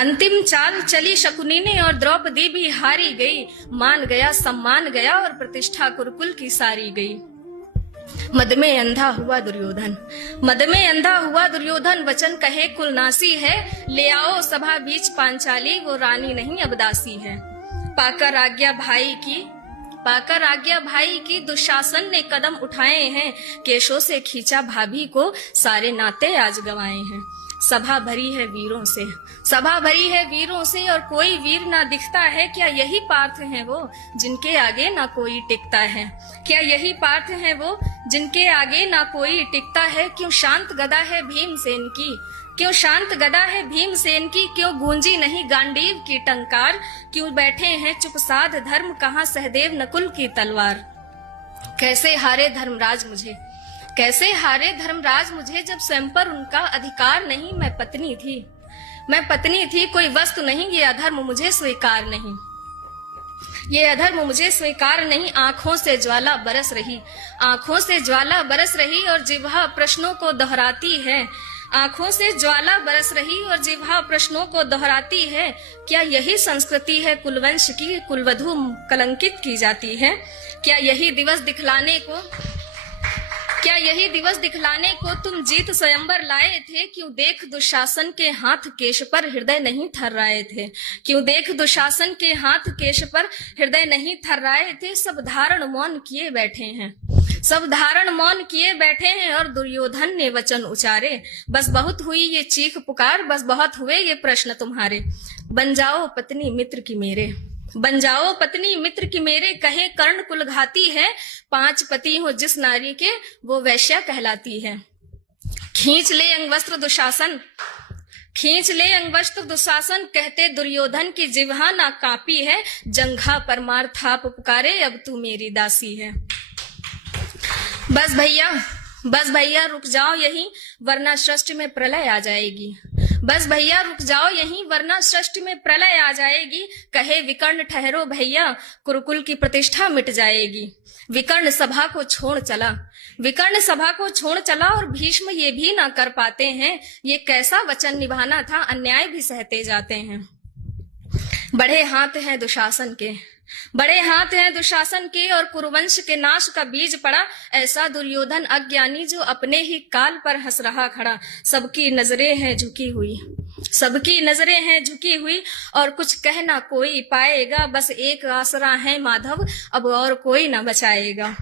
अंतिम चाल चली शकुनी ने और द्रौपदी भी हारी गई। मान गया सम्मान गया और प्रतिष्ठा कुरुकुल की सारी गई। मद में अंधा हुआ दुर्योधन, मद में अंधा हुआ दुर्योधन, वचन कहे कुलनासी है। ले आओ सभा बीच पांचाली, वो रानी नहीं अब दासी है। पाकर आज्ञा भाई की, पाकर आज्ञा भाई की, दुशासन ने कदम उठाए हैं। केशों से खींचा भाभी को, सारे नाते आज गंवाए हैं। सभा भरी है वीरों से, सभा भरी है वीरों से, और कोई वीर ना दिखता है। क्या यही पार्थ हैं वो जिनके आगे ना कोई टिकता है? क्या यही पार्थ हैं वो जिनके आगे ना कोई टिकता है? क्यों शांत गदा है भीमसेन की, क्यों शांत गदा है भीमसेन की, क्यों गूंजी नहीं गांडीव की टंकार? क्यों बैठे हैं चुप साध धर्म, कहाँ सहदेव नकुल की तलवार? कैसे हारे धर्मराज मुझे, कैसे हारे धर्मराज मुझे, जब स्वयं पर उनका अधिकार नहीं। मैं पत्नी थी, मैं पत्नी थी, कोई वस्तु नहीं। ये अधर्म मुझे स्वीकार नहीं, ये अधर्म मुझे स्वीकार नहीं। आंखों से ज्वाला बरस रही, आंखों से ज्वाला बरस रही, और जिह्वा प्रश्नों को दोहराती है। आंखों से ज्वाला बरस रही और जिह्वा प्रश्नों को दोहराती है। क्या यही संस्कृति है कुलवंश की, कुलवधू कलंकित की जाती है? क्या यही दिवस दिखलाने को, क्या यही दिवस दिखलाने को तुम जीत स्वयंवर लाए थे? क्यों देख दुशासन के हाथ केश पर हृदय नहीं थर्राए थे? क्यों देख दुशासन के हाथ केश पर हृदय नहीं थर्राए थे? सब धारण मौन किए बैठे हैं, सब धारण मौन किए बैठे हैं, और दुर्योधन ने वचन उचारे। बस बहुत हुई ये चीख पुकार, बस बहुत हुए ये प्रश्न तुम्हारे। बन जाओ पत्नी मित्र की मेरे, बन जाओ पत्नी मित्र की मेरे, कहे कर्ण कुलघाती है। 5 पति हो जिस नारी के, वो वैश्या कहलाती है। खींच ले अंगवस्त्र दुशासन, खींच ले अंगवस्त्र दुशासन, कहते दुर्योधन की जिह्वा ना कापी है। जंघा पर मार थाप पुकारे, अब तू मेरी दासी है। बस भैया, बस भैया रुक जाओ यहीं, वरना सृष्टि में प्रलय आ जाएगी। बस भैया रुक जाओ यहीं, वरना सृष्टि में प्रलय आ जाएगी। कहे विकर्ण ठहरो भैया, कुरुकुल की प्रतिष्ठा मिट जाएगी। विकर्ण सभा को छोड़ चला, विकर्ण सभा को छोड़ चला, और भीष्म ये भी ना कर पाते हैं। ये कैसा वचन निभाना था, अन्याय भी सहते जाते हैं। बड़े हाथ हैं दुशासन के, बड़े हाथ हैं दुशासन के, और कुरुवंश के नाश का बीज पड़ा। ऐसा दुर्योधन अज्ञानी, जो अपने ही काल पर हंस रहा खड़ा। सबकी नजरें हैं झुकी हुई, सबकी नजरें हैं झुकी हुई, और कुछ कहना कोई पाएगा। बस एक आसरा है माधव, अब और कोई ना बचाएगा।